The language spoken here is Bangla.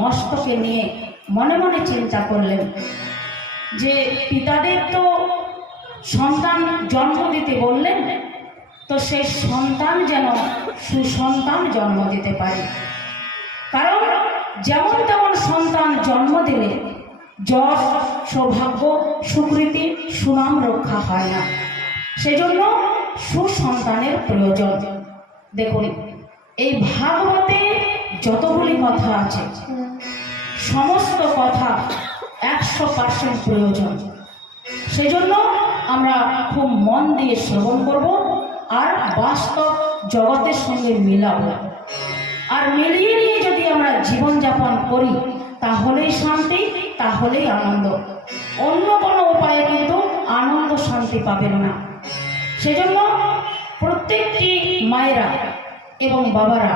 মস্তকে নিয়ে মনে মনে চিন্তা করলেন যে পিতাদেব তো সন্তান জন্ম দিতে বললেন, তো সেই সন্তান যেন সুসন্তান জন্ম দিতে পারে। কারণ যেমন তেমন সন্তান জন্ম দিলে যশ, সৌভাগ্য, সুকৃতি, সুনাম রক্ষা হয় না। সেজন্য সুসন্তানের প্রয়োজন। দেখুন, এই ভাগবতে যতগুলি কথা আছে সমস্ত কথা 100% প্রয়োজন। সেজন্য আমরা খুব মন দিয়ে শ্রবণ করব আর বাস্তব জগতের সঙ্গে মিলাবো। আর মিলিয়ে নিয়ে যদি আমরা জীবনযাপন করি তাহলেই শান্তি, তাহলেই আনন্দ। অন্য কোনো উপায়ে কিন্তু আনন্দ শান্তি পাবেন না। সেজন্য প্রত্যেকটি মায়েরা এবং বাবারা